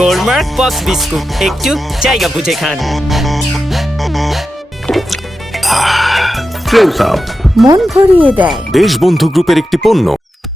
গোলমার্ক pox biscuit, একটু জায়গা বুঝে খান। ফ্রেন্ডস আপ মন ভরিয়ে দেয়। দেশবন্ধু গ্রুপের একটি পণ্য।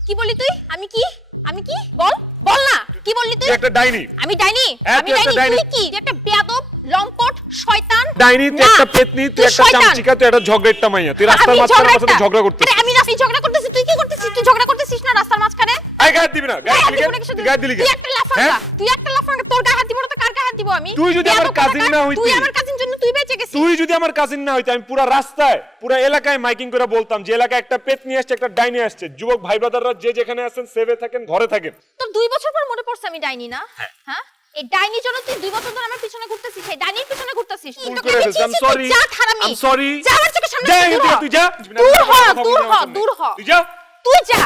কি বললি তুই? আমি কি? আমি কি? বল বল না, কি বললি তুই? একটা ডাইনি। আমি ডাইনি? হ্যাঁ, আমি তুই একটা ডাইনি? ডাইনি। তুই কি? তুই একটা বেয়াদব, লম্পট, শয়তান। ডাইনি, তুই না, একটা পেতনি, তুই একটা শয়তান। চামচিকা, তুই একটা ঝগড়েট্টা মাইয়া। তুই রাস্তার আমি মাঝখানে আমার সাথে ঝগড়াটা? ঝগড়া করতেছিস। আরে আমি রাস্তায় ঝগড়া করতেছি, তুই কি করতেছিস? তুই ঝগড়া করতেছিস না রাস্তার মাঝখানে? এই গায়ে দিবি না, গায়ে দিলি কেন? তুই গায়ে দিলি তুই কেন? একটা লাফাঙ্গা, হ্যাঁ? তুই একটা লাফাঙ্গা, তোর গায়ে হাত দিব না তো কার গায়ে হাত দিব আমি? তুই যদি আমার বেয়াদব cousin কোথাকার, না হইতি- তুই আমার কাজিন জন্য তুই বেঁচে গেছিস। তুই যদি আমার কাজিন না হইতে আমি পুরো রাস্তায় পুরো এলাকায় মাইকিং করে বলতাম যে এলাকায় একটা পেতনি আসছে, একটা ডাইনি আসছে। যুবক ভাই ব্রাদাররা যে যেখানে আছেন সেভে থাকেন, ঘরে থাকেন। তোর 2 বছর পর মনে পড়ছে আমি ডাইনি না? হ্যাঁ? এই ডাইনির জন্য তুই 2 বছর ধরে আমার পিছনে ঘুরতেছিস, এই ডাইনির পিছনে ঘুরতেছিস। ভুল তোকে করে আমি ফেলছি, I'm চিনছি, sorry, তুই যা হারামি। I'm sorry। যা আমার চোখের সামনে যা থেকে এখান দূর থেকে, হ। তুই যা। দূর হ, কথা বলবি দূর না হ, আমার সামনে। দূর হ। তুই যা। তুই যা।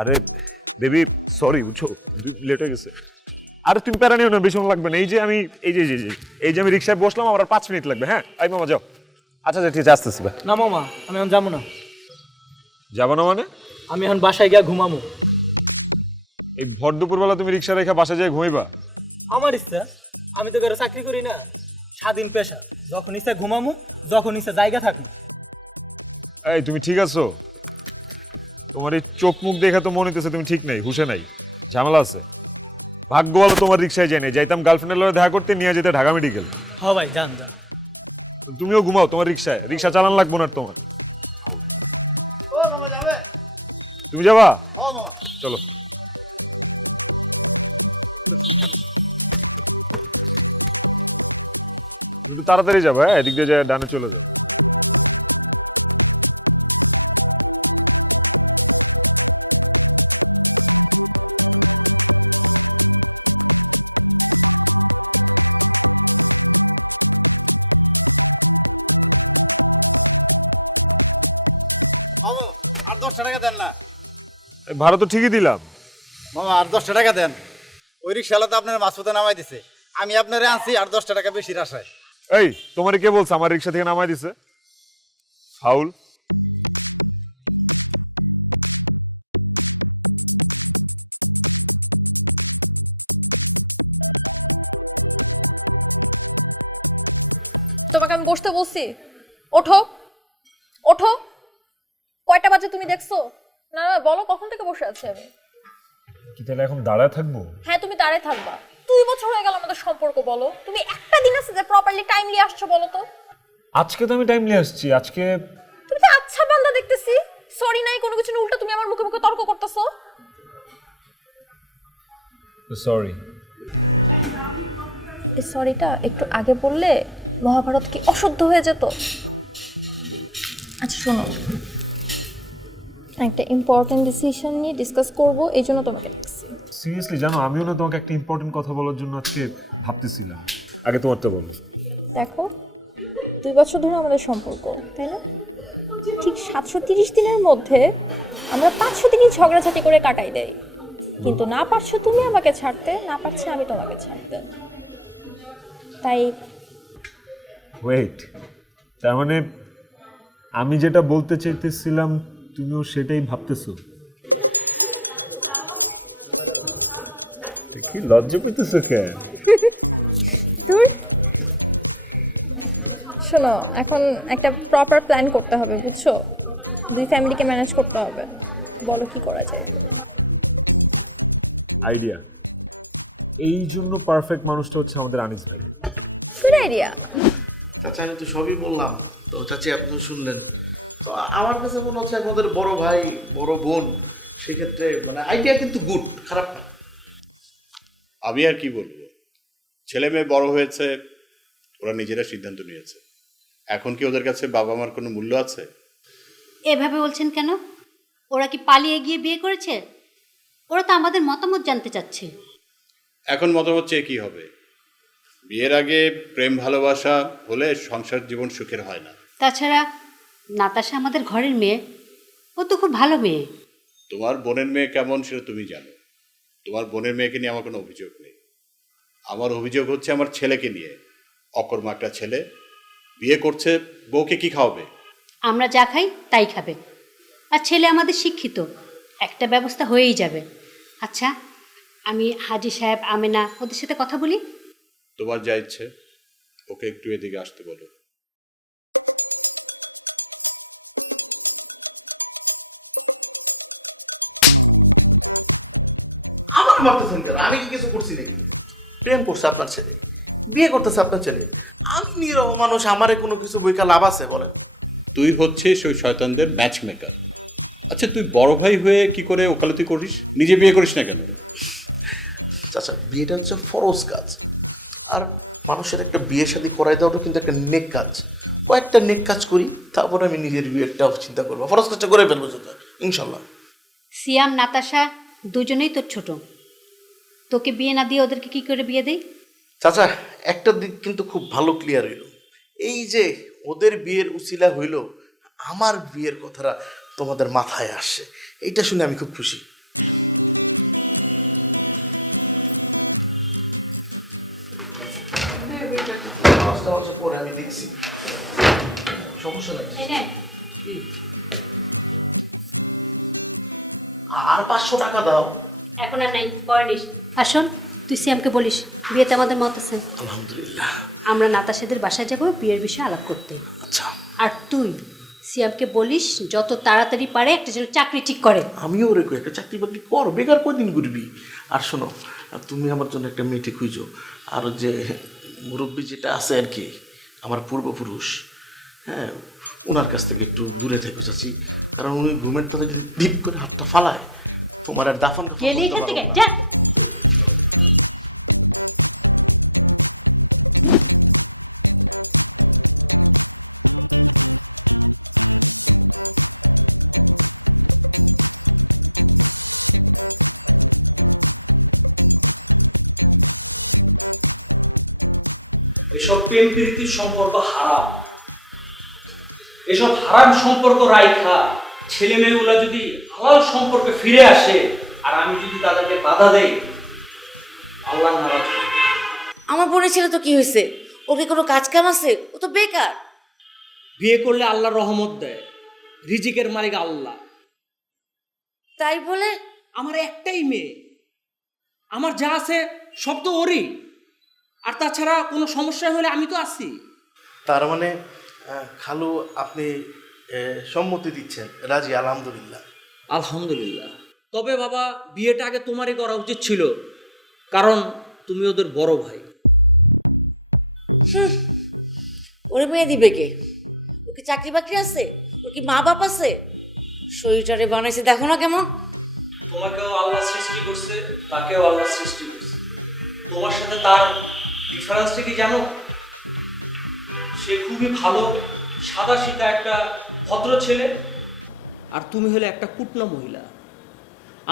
আরে বেবি সরি, বুঝছো লেট হয়ে গেছে। আরে তুমি প্যারা নিও না, বেশি সময় লাগবে না। এই যে আমি আমি রিক্সায় বসলাম, আমার আর 5 মিনিট লাগবে। হ্যাঁ আই মামা যাও। আচ্ছা আচ্ছা ঠিক আছে, আসতেছি ভাই। না মামা, আমি এখন যাবো না। যাবো না মানে? আমি এখন বাসায় গিয়া ঘুমামু। এই ভর দুপুরবেলা তুমি রিক্সা রেখে বাসা যেয়ে ঘুমাইবা? আমার ইচ্ছা, আমি তো ঘরে চাকরি করি না, স্বাধীন পেশা। যখন ইচ্ছা ঘুমামু, যখন ইচ্ছা জায়গা থাকবো। এই তুমি ঠিক আছো? তোমার এই চোখ মুখ দেখে তো মনে হইতেছে তুমি ঠিক নাই, হুশে নাই, ঝামেলা আছে। ভাগ্য ভালো তোমার রিক্সায় যাই নাই, যাইতাম গার্লফ্রেন্ডের লগে দেখা করতে, নিয়ে যেতে ঢাকা মেডিকেল। হ ভাই, যান যান। তুমিও ঘুমাও তোমার রিক্সায়, রিক্সা চালান লাগবো না আর তোমার। তুমি যাবা? চলো। একটু তাড়াতাড়ি যাবো, হ্যাঁ এদিক দিয়ে যায় ডানে চলে যাবে। আর 10 টাকা দেন না ভাড়া তো ঠিকই দিলাম। মামা, আর 10 টাকা দেন। ওই রিক্সাওয়ালা তো আপনার মাঝপথে নামাই দিছে, আমি আপনারে আনছি আর 10 টাকা বেশির আশায়। এই তোমারে কে বলছে আমার রিক্সা থেকে নামাই দিছে? ফাউল। তোমাকে আমি বসতে বলছি, ওঠো ওঠো। কয়টা বাজে তুমি দেখছো? না না বলো, কখন থেকে বসে আছি আমি? কি তাহলে এখন দাঁড়ায় থাকবো? হ্যাঁ তুমি দাঁড়ায় থাকবা। 2 বছর হয়ে গেল আমাদের সম্পর্ক, বলো তুমি একটা দিন আছে যে প্রপারলি টাইমলি আসছো বলো তো? আজকে তো আমি টাইমলি আসছি। আজকে তুমি তো আচ্ছা বান্দা দেখতেছি, সরি নাই কোনো কিছু না, উল্টা তুমি আমার মুখে মুখে তর্ক করতেছো। সরি। এই সরিটা একটু আগে বললে মহাভারত কি অশুদ্ধ হয়ে যেত? আচ্ছা শোনো, একটা ইম্পর্টেন্ট ডিসিশন নিয়ে ডিসকাস করব, এই জন্য তোমাকে ডাকছি। সিরিয়াসলি জানো, আমিও না তোমাকে একটা ইম্পর্টেন্ট কথা বলার জন্য আজকে ভাবতেছিলাম। আগে তোমার তো বল। দেখো 2 বছর ধরে আমাদের সম্পর্ক, তাই না? ঠিক 730 দিনের মধ্যে আমরা 500 দিনই ঝগড়াঝাটি করে কাটাই দেই, কিন্তু না পারছো তুমি আমাকে ছাড়তে, না পারছি আমি তোমাকে ছাড়তে। তাই ওয়েট, তার মানে আমি যেটা বলতে চাইতেছিলাম তুমিও সেটাই ভাবতেছো? কি লজ্জা পেতেছো কেন? শোনো, এখন একটা প্রপার প্ল্যান করতে হবে, বুঝছো? দুই ফ্যামিলিকে ম্যানেজ করতে হবে। বলো কি করা যায়? আইডিয়া। এই জন্য পারফেক্ট মানুষটা হচ্ছে আমাদের আনিস ভাই। Good idea. চাচা আমি তো সবই বললাম, তো চাচি আপনি শুনলেন। তো আমার কাছে মনে হচ্ছে আমাদের বড় ভাই বড় বোন, সেক্ষেত্রে মানে আইডিয়া কিন্তু গুড, খারাপ না। আমি আর কি বলবো, ছেলে মেয়ে বড় হয়েছে, ওরা নিজেরা সিদ্ধান্ত নিয়েছে। এখন কি ওদের কাছে বাবা মার কোনো মূল্য আছে? এভাবে বলছেন কেন? ওরা কি পালিয়ে গিয়ে বিয়ে করেছে? ওরা তো আমাদের মতামত জানতে চাচ্ছে। এখন মতামত চেয়ে কি হবে? বিয়ের আগে প্রেম ভালোবাসা হলে সংসার জীবন সুখের হয় না। তাছাড়া নাতাশা আমাদের ঘরের মেয়ে, ও তো খুব ভালো মেয়ে। তোমার বোনের মেয়ে কেমন সেটা তুমি জানো। তোমার বোনের মেয়েকে নিয়ে আমার কোনো অভিযোগ নেই। আমার অভিযোগ হচ্ছে আমার ছেলেকে নিয়ে। অকর্মা একটা ছেলে বিয়ে করছে, বউকে কি খাওয়াবে? আমরা যা খাই তাই খাবে। আর ছেলে আমাদের শিক্ষিত, একটা ব্যবস্থা হয়েই যাবে। আচ্ছা, আমি হাজি সাহেব, আমেনা ওদের সাথে কথা বলি। তোমার যা ইচ্ছে, ওকে একটু এদিকে আসতে বলো। আমার মারতেছেন কেন? আমি কি কিছু করছি নাকি? প্রেম করছে আপনার ছেলে, বিয়ে করতেছে আপনার ছেলে। আমি নিরহ মানুষ, আমারে কোনো কিছু বইকা লাভ আছে বলেন? তুই হচ্ছিস ওই শয়তানদের ম্যাচ মেকার। আচ্ছা, তুই বড় ভাই হয়ে কি করে ওকালতি করিস? নিজে বিয়ে করিস না কেন? চাচা বিয়েটা হচ্ছে ফরজ কাজ, আর মানুষের একটা বিয়ে শাদী করাই দেওয়াটা কিন্তু একটা নেক কাজ। কয়েকটা নেক কাজ করি, তারপর আমি নিজের বিয়েটাও চিন্তা করবো। ফরজ কাজটা করে ফেলবো চাচা, ইনশাল্লাহ। সিয়াম, নাতাশা দুজনেই তোর ছোট, তোকে বিয়ে না দিয়ে ওদেরকে কি করে বিয়ে দেই? চাচা একটা দিক কিন্তু খুব ভালো ক্লিয়ার হইল, এই যে ওদের বিয়ের উছিলা হইল, আমার বিয়ের কথাটা তোমাদের মাথায় আসছে, এইটা শুনে আমি খুব খুশি। পরে আমি দেখছি, সমস্যা নাই। আর 500 টাকা দাও। এখন আর নাই, পরে নিস। আসুন, তুই সিয়ামকে বলিস বিয়েতে আমাদের মত আছে। আলহামদুলিল্লাহ। আমরা নাতাশাদের বাসায় যাবো বিয়ের বিষয়ে আলাপ করতে। আচ্ছা, আর তুই সিয়ামকে বলিস যত তাড়াতাড়ি পারে একটা যেন চাকরি ঠিক করে। আমিও ওরে কই একটা চাকরি বাকরি কর, বেকার কয়দিন ঘুরবি। আর শোনো, তুমি আমার জন্য একটা মেয়েটি খুঁজো। আর যে মুরব্বী যেটা আছে আর কি, আমার পূর্বপুরুষ, হ্যাঁ, ওনার কাছ থেকে একটু দূরে থেকো চাচি, কারণ উনি ঘুমের তাদের যদি ডিপ করে হাতটা ফালায়, তোমার আর দাফন গেলি এখান থেকে, যা। এসব প্রেম প্রীতির সম্পর্ক হারাম। এসব হারাম সম্পর্ক রাইখা ছেলে মেয়েগুলা যদি হালাল সম্পর্কে ফিরে আসে, আর আমি যদি তাদেরকে বাধা দেই, আল্লাহ নারাজ হবে। আমার বোনের ছেলে তো কি হয়েছে? ওকে কোনো কাজ কাম আছে? ও তো বেকার। বিয়ে করলে আল্লাহ রহমত দেয়, রিজিকের মালিক আল্লাহ। তাই বলে আমার একটাই মেয়ে, আমার যা আছে সব তো ওরই। আর তাছাড়া কোনো সমস্যা হলে আমি তো আছি। তার মানে খালু আপনি সম্মতি দিচ্ছেন? রাজি, আলহামদুলিল্লাহ। আলহামদুলিল্লাহ। তবে বাবা, বিয়েটা আগে তোমারই করা উচিত ছিল, কারণ তুমি ওদের বড় ভাই। ওরে মেয়ে দিবে কে? ওকে চাকরি বাকরি আছে? ওর কি মা বাপ আছে? শরীরটারে বানাইছে দেখো না কেমন। তোমাকেও আল্লাহ সৃষ্টি করছে, তাকেও আল্লাহ সৃষ্টি করছে। তোমার সাথে তার ডিফারেন্সটা কি জানো? সে খুবই ভালো, সাদা সিধা একটা ভদ্র ছেলে, আর তুমি হলে একটা কুটনা মহিলা।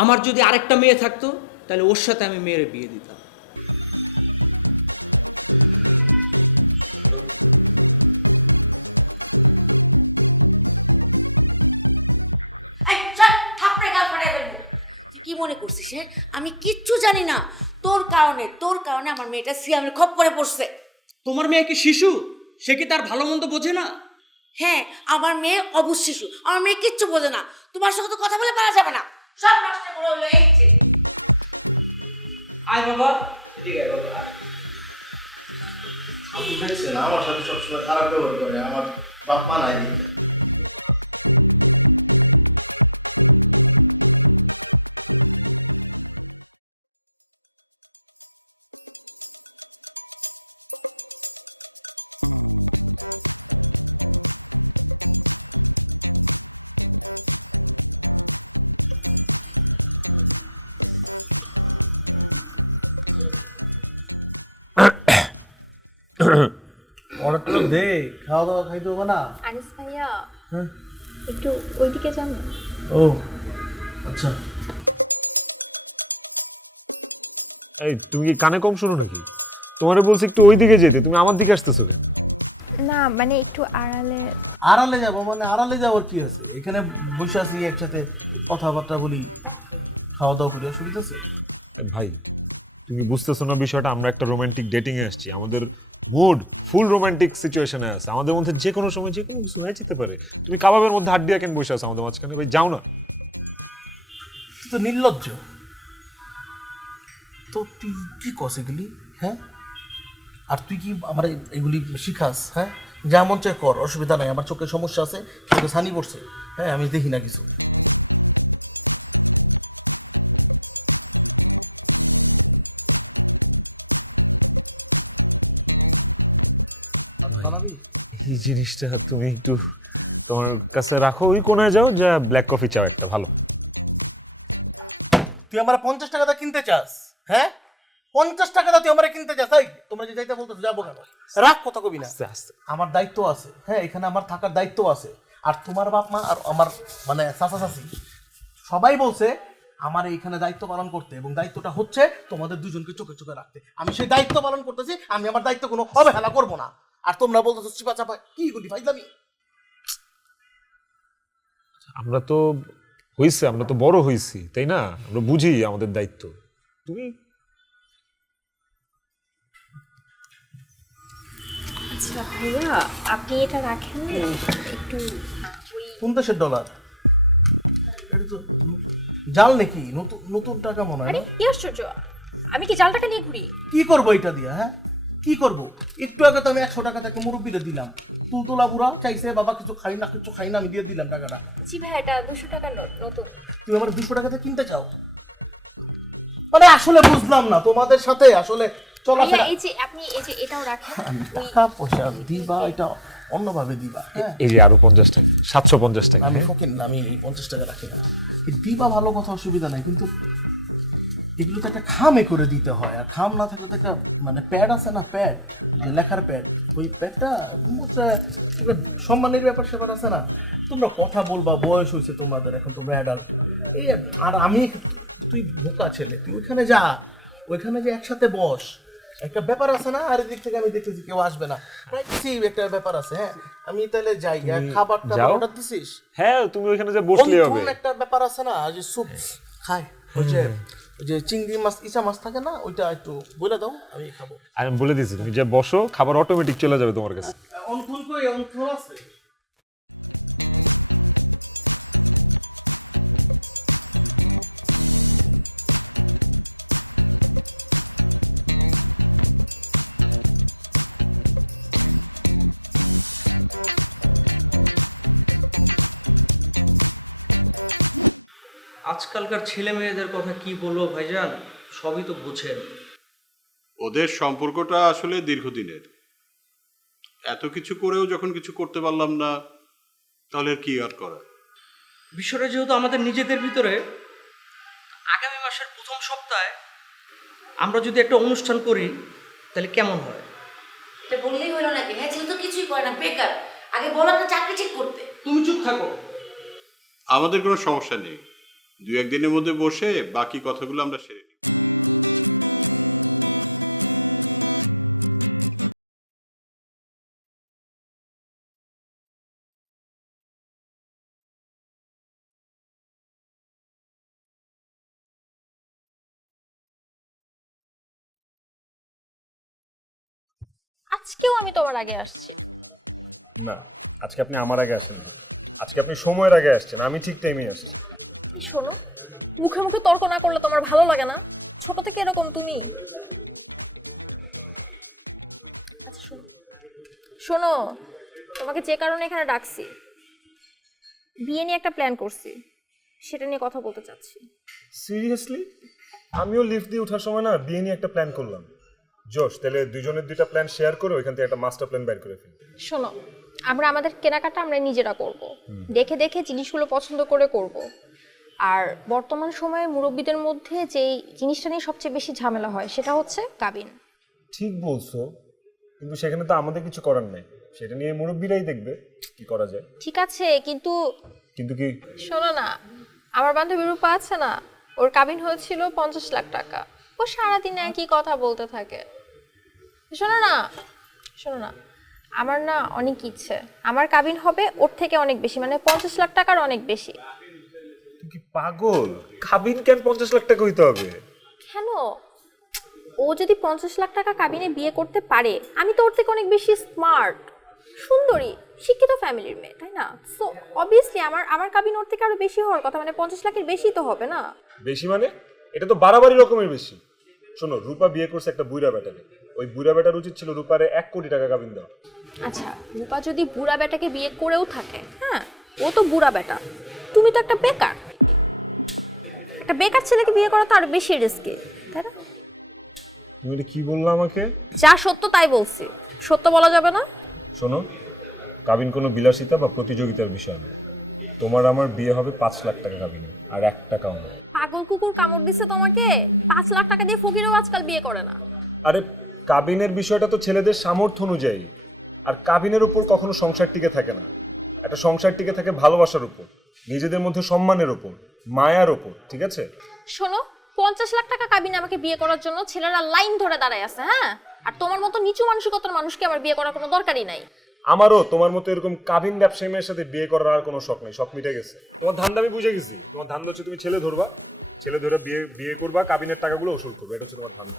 আমার যদি আরেকটা মেয়ে থাকতো, তাহলে ওর সাথে আমি মেয়ের বিয়ে দিতাম। কি মনে করছিস? আমি কিচ্ছু জানি না। তোর কারণে আমার মেয়েটা সিয়ামের খপ্পরে পড়ছে। তোমার মেয়ে কি শিশু? সে কি তার ভালো মন্দ বোঝে না? হ্যাঁ, আমার মেয়ে অবুঝ শিশু, আমার মেয়ে কিচ্ছু বোঝে না। তোমার সঙ্গে তো কথা বলে পারা যাবে না, সব নষ্ট করে হলো এই যে। আয় বাবা, এদিকে আয় বাবা। দেখছেন আমার সাথে সবসময় খারাপ ব্যবহার করে, আমার বাপ মা নাই। অর্ডারটা দে, খাওয়া দাওয়া খাইতে হবে না। আনিস ভাইয়া হ্যাঁ? একটু ওইদিকে যান না। ও আচ্ছা। এই তুমি কি কানে কম শোনো নাকি? তোমারে বলছি একটু ওই দিকে যেতে, তুমি আমার দিকে আসতেছো। না মানে একটু আড়ালে। আড়ালে যাবো মানে আড়ালে যাওয়ার কি আছে? এখানে বসে আছি একসাথে, কথাবার্তা বলি, খাওয়া দাওয়া করি, অসুবিধা আছে? ভাই তুমি বুঝতেছো না বিষয়টা, আমরা একটা রোমান্টিক ডেটিং এ আসছি, আমাদের মুড ফুল রোমান্টিক সিচুয়েশনে আছে, আমাদের মধ্যে যে কোনো সময় যে কোনো কিছু হয়ে যেতে পারে। তুমি কাবাবের মধ্যে হাত দিয়ে কেন বসে আছো আমাদের মাঝখানে? ভাই যাও না। তুই তো নির্লজ্জ। তো তুই কি কস এগুলি? হ্যাঁ, আর তুই কি আমার এগুলি শিখাস? হ্যাঁ, যা মন চায় কর, অসুবিধা নাই। আমার চোখে সমস্যা আছে, চোখে ছানি পড়ছে। হ্যাঁ, আমি দেখি না কিছু। এই জিনিসটা তুমি একটু তোমার কাছে রাখো, ওই কোনায় যাও, যা ব্ল্যাক কফি চাও একটা ভালো। তুই আমার 50 টাকা দা কিনতে চাস? হ্যাঁ, 50 টাকা দা তুই আমার কিনতে চাস? তাই তোমরা যে যাইতে বলতো যাবো কেন? রাখ, কথা কবি না। আস্তে আস্তে। আমার দায়িত্ব আছে। হ্যাঁ, এখানে আমার থাকার দায়িত্ব আছে। আর তোমার বাপ মা আর আমার মানে চাচা চাচি সবাই বলছে আমার এইখানে দায়িত্ব পালন করতে, এবং দায়িত্বটা হচ্ছে তোমাদের দুজনকে চোখে চোখে রাখতে। আমি সেই দায়িত্ব পালন করতেছি, আমি আমার দায়িত্ব কোনো অবহেলা করবো না। আর তোমরা বলতেছো চিপা চাপা, কি গুলি ফাইজলামি। আমরা তো হইছে, আমরা তো বড় হইছি, তাই না? আমরা বুঝি আমাদের দায়িত্ব। তুমি আচ্ছা ভাইয়া আপনি এটা রাখেন একটু। ওই কোন দেশের ডলার? এটা তো জাল নাকি? নতুন নতুন টাকা মনে হয় আরে না? কি আশ্চর্য, আমি কি জাল টাকা নিয়ে ঘুরি? কি করবো এটা দিয়া? হ্যাঁ, কি করবো? একটু আগে তো আমি 100 টাকা তাকে মুরব্বিরে দিলাম। তুলতুলা বুড়া চাইছে বাবা কিছু খাই না, কিছু খাই না, আমি দিয়ে দিলাম টাকাটা। জি ভাই এটা 200 টাকার নোট নতুন। তুমি আমার 200 টাকাতে কিনতে চাও? মানে আসলে বুঝলাম না তোমাদের সাথে আসলে ভাইয়া চলাফেরা। এই যে আপনি এই যে এটাও রাখেন। ওই টাকা পয়সা দিবা, এটা অন্যভাবে দিবা। হ্যাঁ, এই যে আরো 50 টাকা, 750 টাকা। আমি ফকির না, আমি এই 50 টাকা রাখি না। এই দিবা ভালো কথা, অসুবিধা নাই, কিন্তু এগুলো তো একটা খামে করে দিতে হয়। আর খাম না থাকলে তো একটা মানে প্যাড আছে না, প্যাড লেখার প্যাড, ওই প্যাডটা সম্মানের ব্যাপার স্যাপার আছে না। তোমরা কথা বলবা, বয়স হয়েছে তোমাদের, এখন তোমরা অ্যাডাল্ট। এই আর আমি, তুই বোকা ছেলে, তুই ওইখানে যা, ওইখানে যে একসাথে বস, একটা ব্যাপার আছে না। আর এদিক থেকে আমি দেখতেছি কেউ আসবে না, প্রাইভেসি একটা ব্যাপার আছে। হ্যাঁ, আমি তাহলে যাই, খাবারটা যাও। অর্ডার দিছিস? হ্যাঁ, তুমি ওইখানে যে বসলেই হবে। অন্তুন একটা ব্যাপার আছে না, যে স্যুপ খায়, ওই যে চিংড়ি মাছ, ইচা মাছ থাকে না, ওইটা একটু বলে দাও, আমি খাবো। আমি বলে দিয়েছি, তুমি যে বসো, খাবার অটোমেটিক চলে যাবে তোমার কাছে। অন্তুন কই? অন্তুন আছে? আজকালকার ছেলে মেয়েদের কথা কি বলবো ভাইজান, সবই তো বুঝেন। ওদের সম্পর্কটা আসলে দীর্ঘদিনের। এত কিছু করেও যখন কিছু করতে পারলাম না, তাহলে আর কি আর করা? বিষয়টা যেহেতু আমাদের নিজেদের ভিতরে, আগামী মাসের প্রথম সপ্তাহে আমরা যদি একটা অনুষ্ঠান করি তাহলে কেমন হয়? এটা বললেই হলো নাকি? হ্যাঁ, যেহেতু কিছুই করে না, বেকার। আগে বলো একটা চাকরি ঠিক করতে। তুমি চুপ থাকো। আমাদের কোনো সমস্যা নেই, 2-1 দিনের মধ্যে বসে বাকি কথাগুলো আমরা সেরে নিই। আজকেও আমি তোমার আগে আসছি। না, আজকে আপনি আমার আগে আসেন, আজকে আপনি সময়ের আগে আসছেন, আমি ঠিক টাইমে আসছি। শোনো, মুখে মুখে তর্ক না করলে তোমার ভালো লাগে না? ছোট থেকে এরকম তুমি। আচ্ছা, শোনো, তোমাকে যে কারণে এখানে ডাকছি, বিয়ে নিয়ে একটা প্ল্যান করছি, সেটা নিয়ে কথা বলতে চাচ্ছি। সিরিয়াসলি? আমিও লিফট দিয়ে ওঠার সময় না বিয়ে নিয়ে একটা প্ল্যান করলাম। জোশ, তাহলে দুজনের দুইটা প্ল্যান শেয়ার করে ওইখান থেকে একটা মাস্টার প্ল্যান বের করে ফেলি। শোনো, আমরা আমাদের কেনাকাটা আমরা নিজেরা করব, দেখে দেখে জিনিসগুলো পছন্দ করে করব। আর বর্তমান সময়ে মুরব্বীদের মধ্যে যেই জিনিসটা নিয়ে সবচেয়ে বেশি ঝামেলা হয় সেটা হচ্ছে কাবিন। ঠিক বলছো, কিন্তু সেখানে তো আমাদের কিছু করার নেই, সেটা নিয়ে মুরব্বীরাই দেখবে কি করা যায়। ঠিক আছে, কিন্তু কি? শোনো না, আমার বান্ধবী রূপা আছে না, ওর কাবিন হয়েছিল 50 লাখ টাকা। ও সারাদিন একই কথা বলতে থাকে। শোনো না, আমার না অনেক ইচ্ছে, আমার কাবিন হবে ওর থেকে অনেক বেশি, মানে 50 লাখ টাকার অনেক বেশি। তুই কি পাগল? কাবিন কেন 50 লাখ টাকা হইতে হবে? কেন? ও যদি 50 লাখ টাকা কাবিনে বিয়ে করতে পারে, আমি তো ওর থেকে অনেক বেশি স্মার্ট, সুন্দরী, শিক্ষিত ফ্যামিলির মেয়ে, তাই না? সো অবভিয়াসলি আমার কাবিন ওর থেকে আরো বেশি হওয়ার কথা, মানে 50 লাখের বেশি তো হবে না? বেশি মানে? এটা তো বাড়াবাড়ি রকমের বেশি। শোনো, রূপা বিয়ে করছে একটা বুড়া বেটারে, ওই বুড়া বেটার উচিত ছিল রূপারে 1 কোটি টাকা কাবিন দেওয়া। আচ্ছা, রূপা যদি বুড়া বেটাকে বিয়ে করেও থাকে, হ্যাঁ, ও তো বুড়া বেটা, তুমি তো একটা বেকার, একটা বেকার ছেলেকে বিয়ে করা তো আরো বেশি রিস্কি, তাই না? তুমি কি বললা আমাকে? যা সত্য তাই বলছি, সত্য বলা যাবে না। শোনো, কাবিন কোনো বিলাসিতা বা প্রতিযোগিতার বিষয় না। তোমার আমার বিয়ে হবে 5 লাখ টাকা কাবিন, আর 1 টাকাও না। পাগল কুকুর কামড় দিছে তোমাকে? 5 লাখ টাকা দিয়ে ফকিরও আজকাল বিয়ে করে না। আরে কাবিনের বিষয়টা তো ছেলেদের সামর্থ্য অনুযায়ী, আর কাবিনের উপর কখনো সংসার টিকে থাকে না। একটা সংসার টিকে থাকে ভালোবাসার উপর, নিজেদের মধ্যে সম্মানের উপর, মায়ার উপর, ঠিক আছে? শোনো, 50 লাখ টাকা কাবিনে আমাকে বিয়ে করার জন্য ছেলেরা লাইন ধরে দাঁড়ায় আছে, হ্যাঁ? আর তোমার মতো নিচু মানসিকতার মানুষকে আমার বিয়ে করার কোনো দরকারই নাই। আমারও তোমার মতো এরকম কাবিন ব্যবসায়ী মেয়ের সাথে বিয়ে করার আর কোনো শখ নেই, শখ মিটে গেছে। তোমার ধান্দা আমি বুঝে গেছি, তোমার ধান্দা হচ্ছে তুমি ছেলে ধরবা, ছেলে ধরে বিয়ে করবা, কাবিনের টাকাগুলো ওসুল করবে, এটা হচ্ছে তোমার ধান্দা।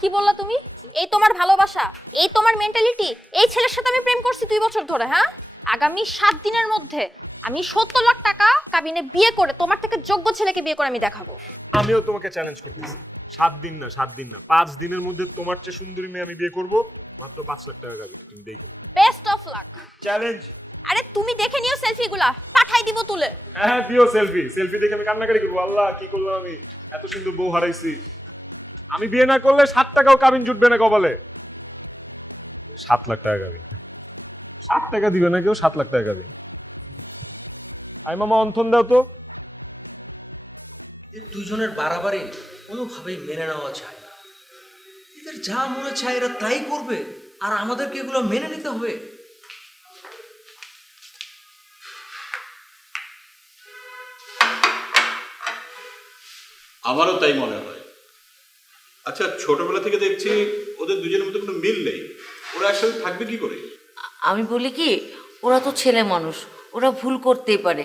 কি বললা তুমি? এই তোমার ভালোবাসা, এই তোমার মেন্টালিটি? এই ছেলের সাথে আমি প্রেম করছি 2 বছর ধরে, হ্যাঁ? আগামী 7 দিনের মধ্যে আমি 70 লাখ টাকা কাবিনে বিয়ে করে তোমার থেকে যোগ্য ছেলেকে বিয়ে করে আমি দেখাবো। আমিও তোমাকে চ্যালেঞ্জ করতেছি, 7 দিন না 5 দিনের মধ্যে তোমার চেয়ে সুন্দরী মেয়ে আমি বিয়ে করবো, মাত্র 5 লাখ টাকা কাবিন, তুমি দেখো। Best of luck. চ্যালেঞ্জ। আরে তুমি দেখে নিও সেলফিগুলা, পাঠাই দিব তুলে। হ্যাঁ দিও সেলফি দেখে আমি কান্নাকাটি করবো, আল্লাহ কি করলাম আমি, এত সুন্দর বউ হারাইছি। আমি বিয়ে না করলে 7 টাকাও কাবিন জুটবে না কপালে। 7 লাখ টাকা কাবিন, 7 টাকা দিবে না কেউ, 7 লাখ টাকা কাবিন। আই মামা অন্থন দাও তো। দুজনের বাড়াবাড়ি কোনোভাবেই মেনে নেওয়া যায় না। এদের যা মনে চায় এরা তাই করবে, আর আমাদেরকে এগুলো মেনে নিতে হবে। আমারও তাই মনে হয়। আচ্ছা, ছোটবেলা থেকে দেখছি ওদের দুজনের মধ্যে কোনো মিল নেই, ওরা একসাথে থাকবে কি করে? আমি বলি কি, ওরা তো ছেলে মানুষ, ওরা ভুল করতেই পারে,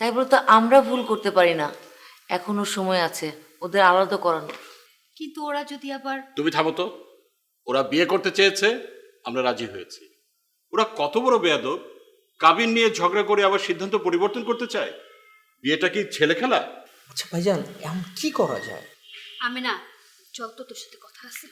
তাই বলে তো আমরা ভুল করতে পারি না। এখনো সময় আছে ওদের আলাদা করানোর। কিন্তু ওরা যদি আবার... তুমি থামো তো, ওরা বিয়ে করতে চেয়েছে, আমরা রাজি হয়েছি। ওরা কত বড় বেয়াদব, কাবিন নিয়ে ঝগড়া করে আবার সিদ্ধান্ত পরিবর্তন করতে চায়। বিয়েটা কি ছেলে খেলা? আচ্ছা ভাইজান, এখন কি করা যায়? আমি না, চল তো, তোর সাথে কথা আছে।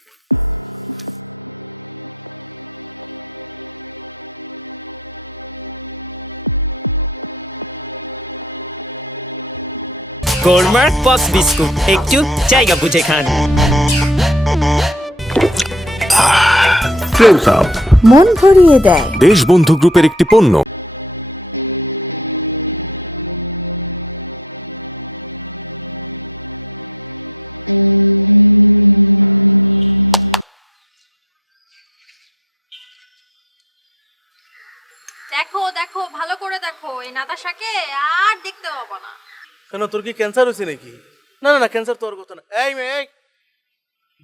গোলমার্ক পপস বিস্কুট, একটু জায়গা বুঝে খান। মন ভরিয়ে দেয়। দেশবন্ধু গ্রুপের একটি পণ্য। দেখো দেখো, ভালো করে দেখো, এই নাতাশাকে আর দেখতে পাবো না। কেন, তোর কি ক্যান্সার হয়েছে নাকি? না না না, ক্যান্সার তোর কথা না। এই মেয়ে,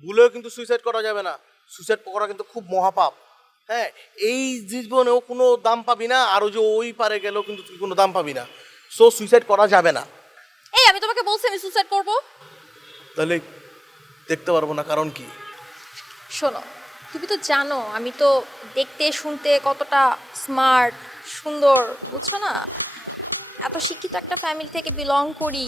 ভুলেও কিন্তু সুইসাইড করা যাবে না। সুইসাইড করা কিন্তু খুব মহাপাপ। হ্যাঁ, এই জীবনেও কোনো দাম পাবি না, আর যে ওই পারে গেলেও কিন্তু তুই কোনো দাম পাবি না। সো সুইসাইড করা যাবে না। এই আমি তোমাকে বলছি আমি সুইসাইড করব? তাহলে দেখতে পারবো না, কারণ কি? শোনো, তুমি তো জানো আমি তো দেখতে শুনতে কতটা স্মার্ট সুন্দর, বুঝছো না? এত শিক্ষিত একটা ফ্যামিলি থেকে বিলং করি,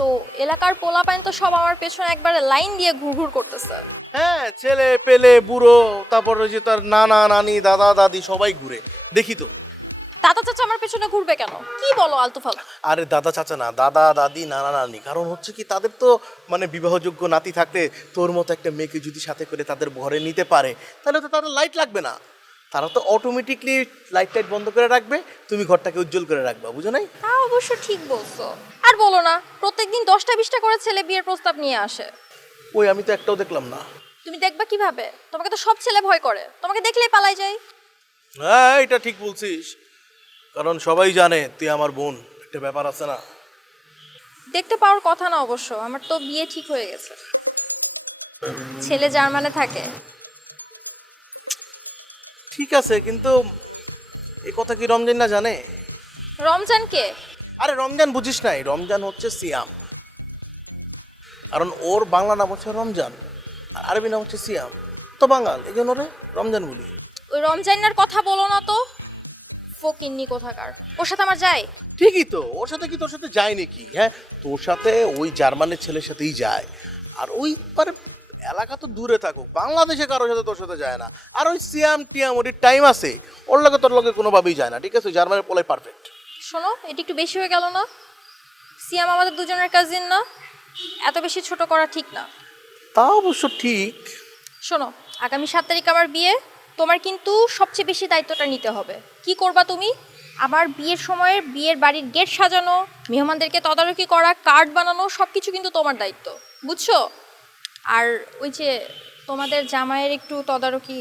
তো এলাকার পোলাপাইন তো সব আমার পেছনে একবারে লাইন দিয়ে ঘুরঘুর করতেছে। হ্যাঁ, ছেলে পেলে বুড়ো, তারপর ওই যে তার নানা নানি দাদা দাদি সবাই ঘুরে, দেখি তো। দাদা চাচা আমার পেছনে ঘুরবে কেন? কি বলো আলতু ফালতু? আরে দাদা চাচা না, দাদা দাদি নানা নানি। কারণ হচ্ছে কি, তাদের তো মানে বিবাহযোগ্য নাতি থাকতে তোর মতো একটা মেয়েকে যদি সাথে করে তাদের ঘরে নিতে পারে, তাহলে তো তাদের লাইট লাগবে না। তারা তো অটোমেটিকলি লাইট টাইট বন্ধ করে রাখবে, তুমি ঘরটাকে উজ্জ্বল করে রাখবা, বুঝো নাই? হ্যাঁ অবশ্য ঠিক বলছো। আর বলো না, প্রত্যেকদিন 10টা-20টা করে ছেলে বিয়ের প্রস্তাব নিয়ে আসে। ওই আমি তো একটাও দেখলাম না। তুমি দেখবা কিভাবে? তোমাকে তো সব ছেলে ভয় করে, তোমাকে দেখলেই পালাই যায়। হ্যাঁ, এটা ঠিক বলছিস, কারণ সবাই জানে তুই আমার বোন, একটা ব্যাপার আছে না। দেখতে পাওয়ার কথা না অবশ্য, আমার তো বিয়ে ঠিক হয়ে গেছে, ছেলে জার্মানে থাকে। ঠিক আছে, কিন্তু এই কথা কি রমজান না জানে? রমজান কে? আরে রমজান বুঝিস নাই, রমজান হচ্ছে সিয়াম। কারণ ওর বাংলা নাম হচ্ছে রমজান, আর আরবি নাম হচ্ছে সিয়াম, তো বাঙাল, এই জন্য ওরে রমজান বলি। ওই রমজানের কথা বলো না তো, ফকিন্নি কোথাকার। ওর সাথে আমার যায়? ঠিকই তো, ওর সাথে কি তোর সাথে যায় নাকি? হ্যাঁ, তোর সাথে ওই জার্মানের ছেলের সাথেই যায়। আর ওই মানে এলাকা তো দূরে থাকুক, বাংলাদেশে কারোর সাথে তোর সাথে যায় না। আর ওই সিয়াম টিয়াম, ওর টাইম আছে, ওর লগে তোর লগে কোনোভাবেই যায় না, ঠিক আছে? জার্মানের পোলাই পারফেক্ট। শোনো, এটা একটু বেশি হয়ে গেল না? সিয়াম আমাদের দুজনের কাজিন না, এত বেশি ছোট করা ঠিক না। তা অবশ্য ঠিক। শোনো, আগামী 7 তারিখ আমার বিয়ে, তোমার কিন্তু সবচেয়ে বেশি দায়িত্বটা নিতে হবে। কি করবা তুমি? আমার বিয়ের সময় বিয়ের বাড়ির গেট সাজানো, মেহমানদেরকে তদারকি করা, কার্ড বানানো, সব কিছু কিন্তু তোমার দায়িত্ব, বুঝছো? আর ওই যে তোমাদের জামাইয়ের একটু তদারকি।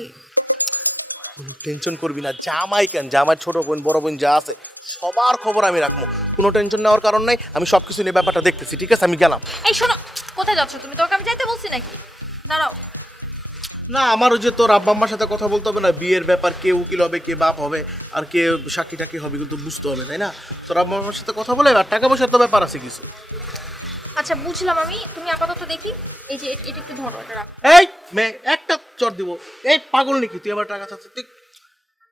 টেনশন করবি না, জামাই কেন, জামাই ছোট বোন বড় বোন যা আছে সবার খবর আমি রাখবো, কোনো টেনশন নেওয়ার কারণ নাই। আমি সব কিছু নিয়ে ব্যাপারটা দেখতেছি, ঠিক আছে? আমি গেলাম। এই শোনো, কোথায় যাচ্ছ তুমি? তোকে আমি যাইতে বলছি নাকি? দাঁড়াও। না, আমার ওই যে তোর আব্বা আম্মার সাথে কথা বলতে হবে না, বিয়ের ব্যাপার, কে উকিল হবে, কে বাপ হবে, আর কে সাক্ষী টাকি হবে, কিন্তু বুঝতে হবে, তাই না? তোর আব্বা আম্মার সাথে কথা বলে, আর টাকা পয়সার তো ব্যাপার আছে কিছু। আচ্ছা বুঝলাম আমি, তুমি আপাতত দেখি। এই যে এটা একটু ধরো, এটা রাখো। এই মেয়ে, একটা চট দিব। এই পাগল নাকি তুই? আমার টাকা চাচ্ছে তুই?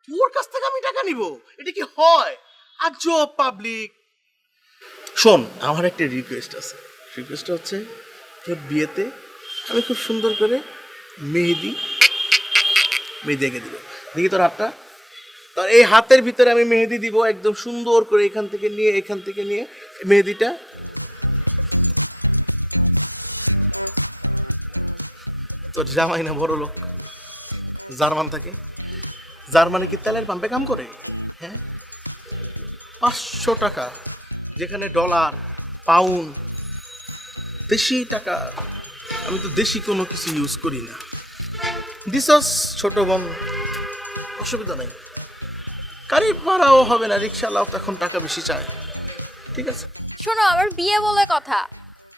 তোর কাছ থেকে আমি টাকা নিব? এটা কি হয়? আজব পাবলিক। শোন, আমার একটা রিকোয়েস্ট আছে। রিকোয়েস্টটা হচ্ছে, তোর বিয়েতে আমি খুব সুন্দর করে মেহেদি এঁকে দিব। দেখি তোর হাতটা। তোর এই হাতের ভিতরে আমি মেহেদি দিব একদম সুন্দর করে, এখান থেকে নিয়ে মেহেদিটা। তোর জামাই না বড় লোক, জার্মান থাকে। জার্মানি কি তেলের পাম্পে কাম করে? হ্যাঁ, 500 টাকা, যেখানে ডলার পাউন্ড দেশি টাকা। আমি তো দেশি কোনো কিছু ইউজ করি না। দিসস ছোট বোন, অসুবিধা নাই। গাড়ি ভাড়াও হবে না, রিক্সাওয়ালাও এখন টাকা বেশি চায়, ঠিক আছে? শোনো, আমার বিয়ে বলে কথা,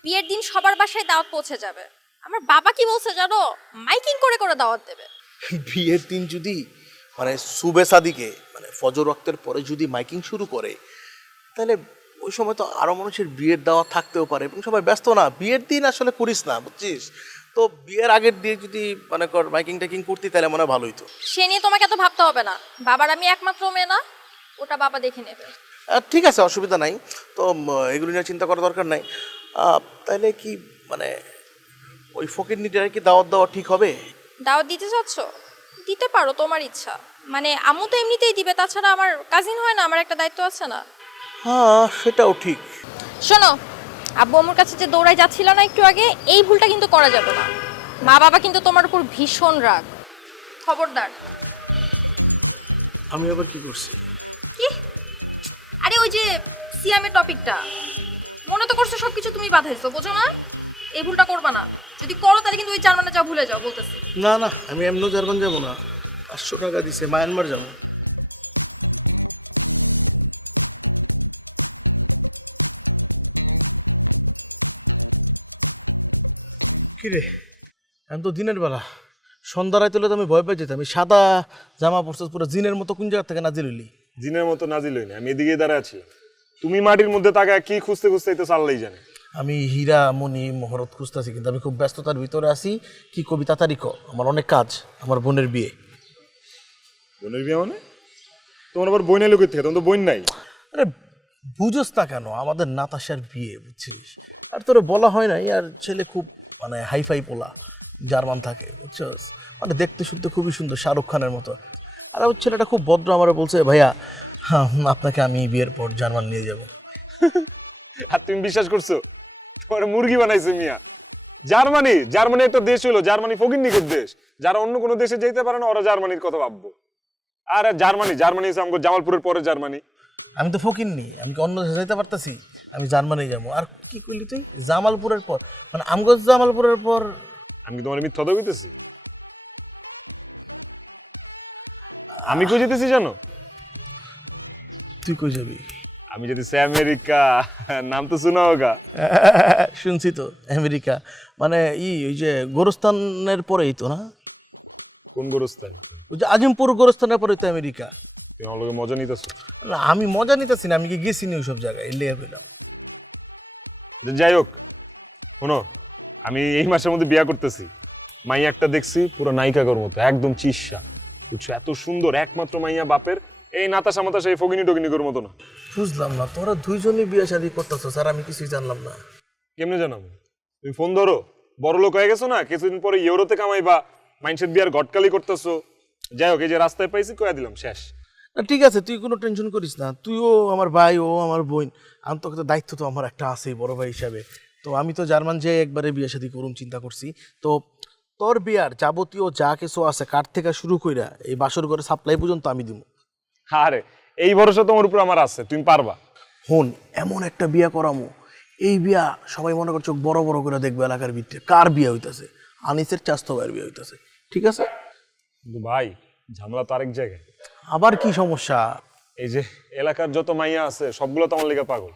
বিয়ের দিন সবার বাসায় দাওয়াত পৌঁছে যাবে। আমার বাবা কি বলছে জানো? মাইকিং করে করে দাওয়াত দেবে। বিয়ের দিন যদি মানে সুবে সাদিকে মানে ফজর ওয়াক্তের পরে যদি মাইকিং শুরু করে, তাহলে ওই সময় তো আরো মানুষের বিয়ের দাওয়াত থাকতেও পারে, এবং সবাই ব্যস্ত না। বিয়ের দিন আসলে করিস না, বুঝছিস? তো বিয়ের আগের দিয়ে যদি মানে কর মাইকিং টাইকিং করতি, তাহলে মনে হয় ভালোই তো। সে নিয়ে তোমাকে এত ভাবতে হবে না, বাবার আমি একমাত্র মেয়ে না, ওটা বাবা দেখে নেবে। ঠিক আছে, অসুবিধা নাই তো, এগুলো নিয়ে চিন্তা করার দরকার নাই। তাহলে কি মানে ওই ফকির নিটার কি দাওয়াত দেওয়া ঠিক হবে? দাওয়াত দিতে চাচ্ছ? দিতে পারো, তোমার ইচ্ছা। মানে আম্মু তো এমনিতেই দিবে, তাছাড়া আমার কাজিন হয় না, আমার একটা দায়িত্ব আছে না? হ্যাঁ, সেটাও ঠিক। শোনো, আব্বু আম্মুর কাছে যে দৌড়াই যাচ্ছিল না একটু আগে, এই ভুলটা কিন্তু করা যাবে না। মা বাবা কিন্তু তোমার উপর ভীষণ রাগ, খবরদার। আমি আবার কি করছি? কি? আরে ওই যে সিয়ামের টপিকটা মনে তো করছো, সবকিছু তুমি বাধাইছো, বোঝো না? এই ভুলটা করবা না, যদি করো তাহলে কিন্তু ওই জার্মানে যাও ভুলে যাও, বলতেছি। না না, আমি এমনও জার্মান যাবো না, 500 টাকা দিছে, মায়ানমার যাবো। কিরে, আমি তো দিনের বেলা, সন্ধ্যা রাইতে হলে তো আমি ভয় পেয়ে যেতাম। আমি সাদা জামা পরছিস পুরো জিনের মতো, কোন জায়গা থেকে নাজিল হইলি? জিনের মতো নাজিল হইনি, আমি এদিকেই দাঁড়ায় আছি। তুমি মাটির মধ্যে তাকায় কি খুঁজতে খুঁজতে তো আল্লাহই জানে। আমি হীরা মণি মহরত খুঁজতেছি, কিন্তু আমি খুব ব্যস্ততার ভিতরে আছি। কি কবি তাড়াতাড়ি ক, আমার অনেক কাজ, আমার বোনের বিয়ে। বোনের বিয়ে মানে? তোমার আবার বই নাই লোকের থেকে, তোমার তো বই নাই। আরে বুঝোস না কেন, আমাদের নাতাশার বিয়ে, বুঝছিস? আর তোরে বলা হয় নাই, আর ছেলে খুব মানে হাইফাই পোলা, জার্মান থাকে, বুঝছস? মানে দেখতে শুনতে খুবই সুন্দর, শাহরুখ খানের মতো। আর ওর ছেলেটা খুব ভদ্র, আমার বলছে ভাইয়া হ্যাঁ আপনাকে আমি বিয়ের পর জার্মান নিয়ে যাব। আর তুমি বিশ্বাস করছো? তোমার মুরগি বানাইছে মিয়া। জার্মানি, জার্মানি একটা দেশ হলো, জার্মানি ফকিন্নিকের দেশ। যারা অন্য কোনো দেশে যেতে পারে না ওরা জার্মানির কথা ভাববো। আর জার্মানি, জার্মানি হচ্ছে আমাকে জামালপুরের পরে জার্মানি। আমি তো ফকির নি, আমি কি অন্য দেশে যাইতে পারতাছি? আমি জার্মানি যাবো। আর কি করলি তুই? জামালপুরের পর মানে আমগো জামালপুরের পর? আমি কি তোমার মিথ্যা কথা কইতেছি? আমি কই যেতেছি জানো? তুই কই যাবি? আমি যেতেছি আমেরিকা। নাম তো শোনা হোগা। শুনছি তো, আমেরিকা মানে ওই যে গোরস্থানের পরেই তো না? কোন গোরস্থান? ওই যে আজিমপুর গোরস্থানের পরেই তো আমেরিকা। তুমি আমার লগে মজা নিতেছো? না, আমি মজা নিতেছি না, আমি কি গেছি নি ওইসব জায়গায়, লেগে পেলাম। যাই হোক, শোনো, আমি এই মাসের মধ্যে বিয়া করতেছি। মাইয়া একটা দেখছি পুরো নায়িকার মতো, একদম চিস্যা, বুঝছো? এত সুন্দর, একমাত্র মাইয়া বাপের। এই নাতাশা মাতাশা এই ফগিনি টগিনির মতো না। বুঝলাম না, তোরা দুইজনই বিয়ে শাদী করতেছো স্যার, আমি কিছুই জানলাম না। কেমনে জানাবো? তুমি ফোন ধরো, বড় লোক হয়ে গেছো না, কিছুদিন পরে ইউরোতে কামাইবা, মাইন্ডসেট বিয়ার ঘটকালি করতেছো। যাই হোক, এই যে রাস্তায় পাইছি কয়া দিলাম, শেষ। না ঠিক আছে, তুই কোনো টেনশন করিস না, তুইও আমার ভাই, ও আমার বোন, আমি তোকে তো দায়িত্ব তো আমার একটা আছেই বড় ভাই হিসাবে। তো আমি তো জার্মান যে একবারে বিয়ে শাদী করুম চিন্তা করছি। তো তোর বিয়ার যাবতীয় যা কিছু আছে, কাঠ থেকে শুরু কইরা এই বাসর ঘরে সাপ্লাই পর্যন্ত আমি দিব। আরে এই ভরসা তোমার উপর আমার আছে, তুমি পারবা। হন, এমন একটা বিয়া করামো, এই বিয়া সবাই মনে করছো বড় বড় করে দেখবে এলাকার ভিতরে। কার বিয়া হইতাছে? আনিসের চাস্তো ভাইয়ের বিয়া হইতাছে, ঠিক আছে? কিন্তু ভাই, ঝামেলা তো আরেক জায়গায়। আবার কি সমস্যা? এই যে এলাকার যত মাইয়া আছে সবগুলো তো আমার লেগে পাগল,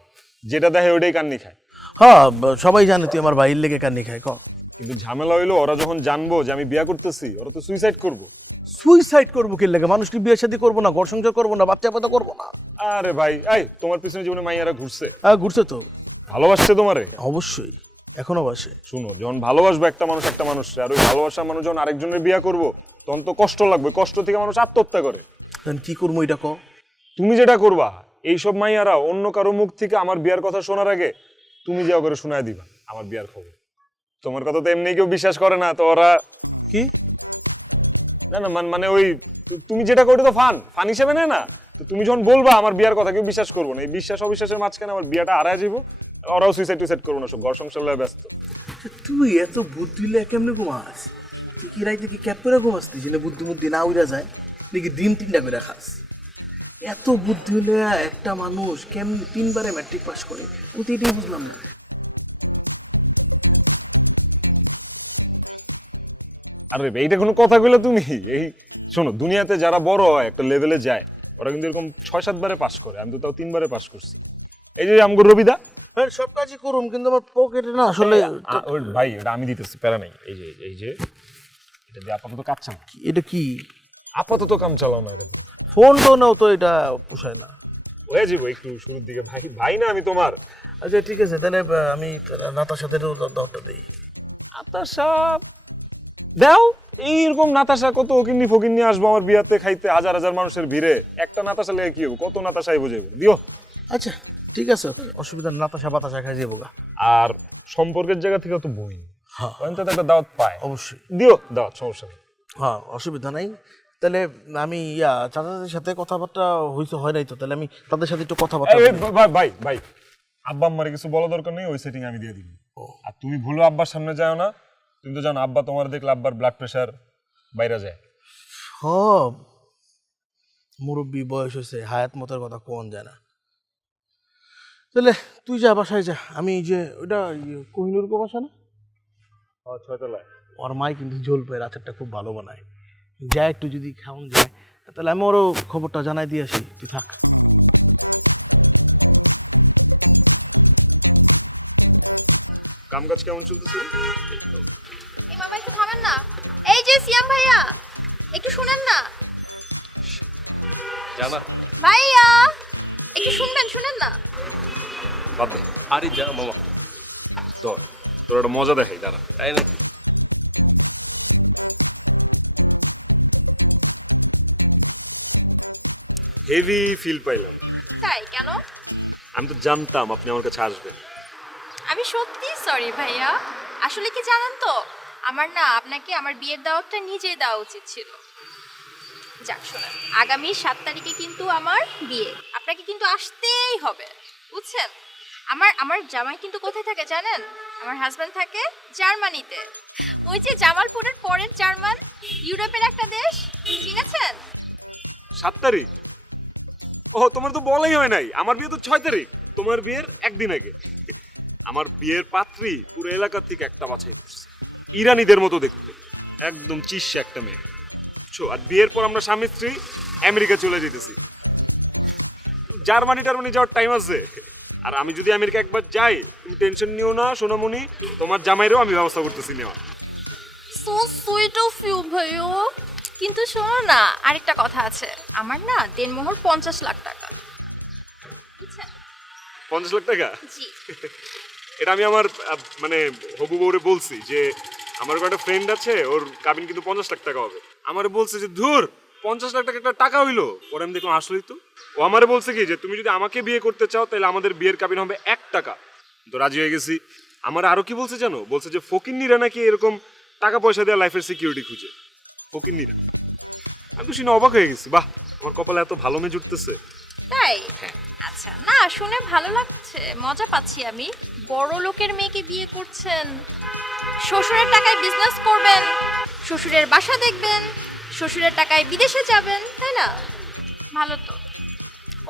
যেটা দেখে ওইটাই কান্নি খায়। হ্যাঁ, সবাই জানে তুই আমার ভাইয়ের লেগে কান্নি খায়। কিন্তু ঝামেলা হইলো, ওরা যখন জানবো যে আমি বিয়া করতেছি, ওরা তো সুইসাইড করবো। সুইসাইড করবো কি লেগে? মানুষ কি বিয়ে শাদী করবো না, ঘর সংসার করবো না, বাচ্চা পাতা করবো না? আরে ভাই, এই তোমার পিছনে জীবনে মাইয়ারা ঘুরছে? হ্যাঁ ঘুরছে তো। ভালোবাসছে তোমারে? অবশ্যই, এখনো বাসে। শুনো, যখন ভালোবাসবো একটা মানুষ একটা মানুষকে, আর ওই ভালোবাসার মানুষ যখন আরেকজনের বিয়া করবো, তখন তো কষ্ট লাগবে। কষ্ট থেকে মানুষ আত্মহত্যা করে। কি করবো এটা ক? তুমি যেটা করবা, এইসব মাইয়ারা অন্য কারো মুখ থেকে আমার বিয়ার কথা শোনার আগে তুমি যাও করে শোনায় দিবা আমার বিয়ার খবর। তোমার কথা তো এমনি কেউ বিশ্বাস করে না, তো ওরা কি না না মানে ওই তুমি যেটা করো তো ফান হিসেবে নেয় না। তুমি যখন বলবা আমার বিয়ার কথা, কেউ বিশ্বাস করবো না। এই বিশ্বাস অবিশ্বাসের মাঝখানে আমার বিয়াটা হারায় যাবো, ওরাও সুইসাইড টুইসাইড করবো না, সব ঘর সংসার লয়ে ব্যস্ত। তুই এত বুদ্ধি লে কেমনে ঘুমাস? তুই কি রাইতে কি ক্যাপ করে ঘুমাস? তুই জেনে বুদ্ধি মুদ্ধি না উড়া যায় নাকি ডিম 3টা করে খাস? এত বুদ্ধি হলে একটা মানুষ কেমনে 3বারে ম্যাট্রিক পাস করে? আমি তো এটাই বুঝলাম না। আরে এইটা কোনো কথা কইলে তুমি? এই শোনো, দুনিয়াতে যারা বড় হয়, একটা লেভেলে যায়, ওরা কিন্তু এরকম 6-7 বারে পাস করে। আমি তো তাও 3 বারে পাস করছি। এই যে আমগো রবিদা, হ্যাঁ সব কাজই করুম, কিন্তু আমার পকেটে না আসলে। ওই ভাই, এটা আমি দিতেছি, প্যারা নাই। এই যে এটা দিয়ে আপাতত কাজ চালাও। এটা কি আপাতত কাম চালাও না? ফোন তো নাও তো, এটা পোষায় না। হয়ে যাবো একটু শুরুর দিকে। ভাই না আমি তোমার। আচ্ছা ঠিক আছে, তাহলে আমি নাতাশাদেরও দরটা দিই। নাতাশা দাও, এইরকম নাতাশা কত কিন্নি ফকিন্নি আসবো আমার বিয়াতে খাইতে, হাজার হাজার মানুষের ভিড়ে। একটা নাতাশা লেগে কি হবে? কত নাতাশাই বুঝে দিও। আচ্ছা ঠিক আছে, অসুবিধা, নাতাশা বাতাসা খাই যাবো। আর সম্পর্কের জায়গা থেকে তো বই তো একটা দাওয়াত পায়, অবশ্যই দিও দাওয়াত, সমস্যা নেই। হ্যাঁ অসুবিধা নাই। তাহলে আমি চাচাদের সাথে কথাবার্তা হয় নাই তো, তাহলে আমি তাদের সাথে একটু কথাবার্তা। ভাই আব্বা আম্মারে কিছু বলা দরকার নেই, ওই সেটিং আমি দিয়ে দিব। আর তুমি ভুলো আব্বার সামনে যাও না। তুমি তো জানো আব্বা তোমার দেখলে আব্বার ব্লাড প্রেশার বাইরে যায়। মুরব্বী বয়স হয়েছে, হায়াত মতের কথা কোন যায় না। তাহলে তুই যা, বাসায় যা। আমি যে ওইটা কোহিনুর কো বাসা না, 6 তলায়, ওর মাই কিন্তু ঝোল পায়, রাতেরটা খুব ভালো বানায়। যা একটু যদি খাওয়ান যায়, তাহলে আমি ওরও খবরটা জানাই দিয়ে আসি। তুই থাক। কাম কাজ কেমন চলতেছে? মামা একটু থামেন না। এই যে সিয়াম ভাইয়া, একটু শুনেন না। জানা ভাইয়া একটু শুনেন না। আরে যা মামা, তোর একটা মজা দেখাই দাঁড়া। তাই না? হেভি ফিল পাইলাম। তাই কেন? আমি তো জানতাম আপনি আমার কাছে আসবেন। আমি সত্যি সরি ভাইয়া। আসলে কি জানেন তো, আমার না আপনাকে আমার বিয়ের দাওয়াতটা নিজেই দেওয়া উচিত ছিল। যাক শোনেন, আগামী 7 তারিখে কিন্তু আমার বিয়ে, আপনাকে কিন্তু আসতেই হবে, বুঝছেন? আমার জামাই কিন্তু কোথায় থাকে জানেন? আমার হাজব্যান্ড থাকে জার্মানিতে। ওই যে জামালপুরের পরের জার্মান, ইউরোপের একটা দেশ, চিনেছেন? 7 তারিখ? ও, তোমার তো বলাই হয় নাই। আমার বিয়ে তো 6 তারিখ, তোমার বিয়ের একদিন আগে। আমার বিয়ের পাত্রী পুরো এলাকার থেকে একটা বাছাই করছে, ইরানিদের মতো দেখতে, একদম চিস্যা একটা মেয়ে। আর বিয়ের পর আমরা স্বামী স্ত্রী আমেরিকা চলে যেতেছি। জার্মানি যাওয়ার টাইম আছে। আর আমি যদি আমেরিকা একবার যাই, তুমি টেনশন নিও না সোনামণি, তোমার জামাইরেও আমি ব্যবস্থা করতেছি নেওয়া। সো সুইট অফ ইউ ভাইও। কিন্তু শোনো না, আরেকটা কথা আছে। আমার না দেনমোহর 50 লাখ টাকা, বুঝছেন? 50 লাখ টাকা? জি। এটা আমি আমার মানে হবু বউরে বলছি যে আমার একটা ফ্রেন্ড আছে, ওর কাবিন কিন্তু 50 লাখ টাকা হবে। আমারে বলছে যে ধুর 50 লাখ টাকা একটা টাকা হইলো। পরে আমি দেখলাম আসলেই তো। ও আমারে বলছে কি যে তুমি যদি আমাকে বিয়ে করতে চাও তাহলে আমাদের বিয়ের কাবিন হবে 1 টাকা। তো রাজি হয়ে গেছি। আমার আরো কি বলছে জানো? বলছে যে ফকিন্নিরা নাকি এরকম টাকা পয়সা দেওয়া লাইফের সিকিউরিটি খুঁজে। ফকিন্নিরা। আমি শুনে অবাক হয়ে গেছি, বাহ আমার কপালে এত ভালো মেয়ে জুটতেছে। তাই? আচ্ছা, না শুনে ভালো লাগছে, মজা পাচ্ছি আমি। বড় লোকের মেয়েকে বিয়ে করছেন, শ্বশুরের টাকায় বিজনেস করবেন, শ্বশুরের বাসা দেখবেন, শ্বশুরের টাকায় বিদেশে যাবেন, তাই না? ভালো তো।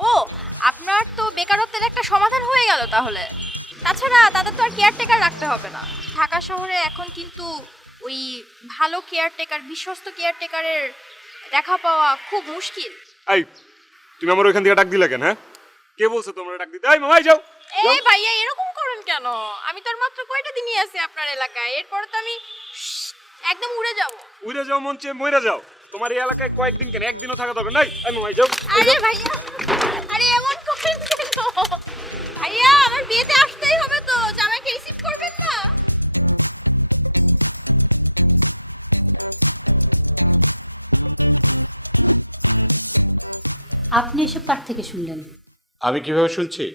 ও, আপনার তো বেকারত্বের একটা সমাধান হয়ে গেল তাহলে। তাছাড়া তাদের তো আর কেয়ারটেকার রাখতে হবে না। ঢাকা শহরে এখন কিন্তু ওই ভালো কেয়ারটেকার, বিশ্বস্ত কেয়ারটেকারের দেখা পাওয়া খুব মুশকিল। এই তুমি আমার ওইখান থেকে ডাক দিলে কেন? হ্যাঁ, কে বলছে তোমরা ডাক দিতে? এই মামাই যাও। এই ভাইয়া এরকম করেন কেন? আমি তো আর মাত্র কয়টা দিনই আছি আপনার এলাকায়, এরপরে তো আমি একদম উড়ে যাব। উড়ে যাও মন চেয়ে মইরা যাও। তোমার এই এলাকায় কয়েকদিন কেন, একদিনও থাকা দরকার নাই। এই মামাই যাও। আরে ভাইয়া, আরে এমন করেন কেন? ভাইয়া আমার বিয়েতে আসতেই হবে তো, জামাইকে রিসিভ করবেন না? আপনি এসব কার থেকে শুনলেন? আমি কিভাবে শুনছি?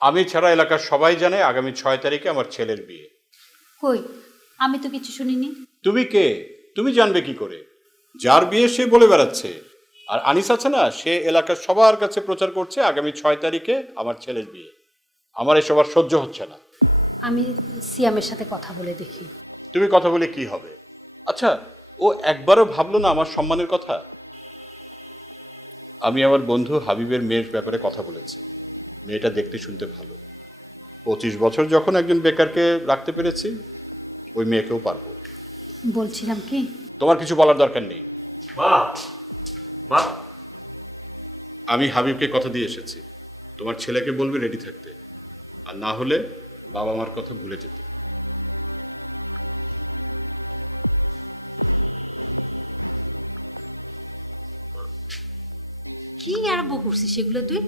আমি ছাড়া এলাকার সবাই জানে আগামী 6 তারিখে আমার ছেলের বিয়ে। কই, আমি তো কিছু শুনিনি। তুমি কে? তুমি জানবে কি করে? যার বিয়ে সে বলে বেড়াচ্ছে। আর আনিস আছে না, সে এলাকার সবার কাছে প্রচার করছে আগামী 6 তারিখে আমার ছেলের বিয়ে। আমার এসব আর সহ্য হচ্ছে না। আমি সিয়ামের সাথে কথা বলে দেখি। তুমি কথা বলে কি হবে? আচ্ছা, ও একবারও ভাবলো না আমার সম্মানের কথা? আমি আমার বন্ধু হাবিবের মেয়ের ব্যাপারে কথা বলেছি। মেয়েটা দেখতে শুনতে ভালো। 25 বছর যখন একজন বেকারকে রাখতে পেরেছি, ওই মেয়েকেও পারবো। বলছিলাম কি, তোমার কিছু বলার দরকার নেই। মা, মা, আমি হাবিবকে কথা দিয়ে এসেছি, তোমার ছেলেকে বলবে রেডি থাকতে, আর না হলে বাবা মার কথা ভুলে যেতে। কি আরম্ভ করছিস সেগুলো তুই?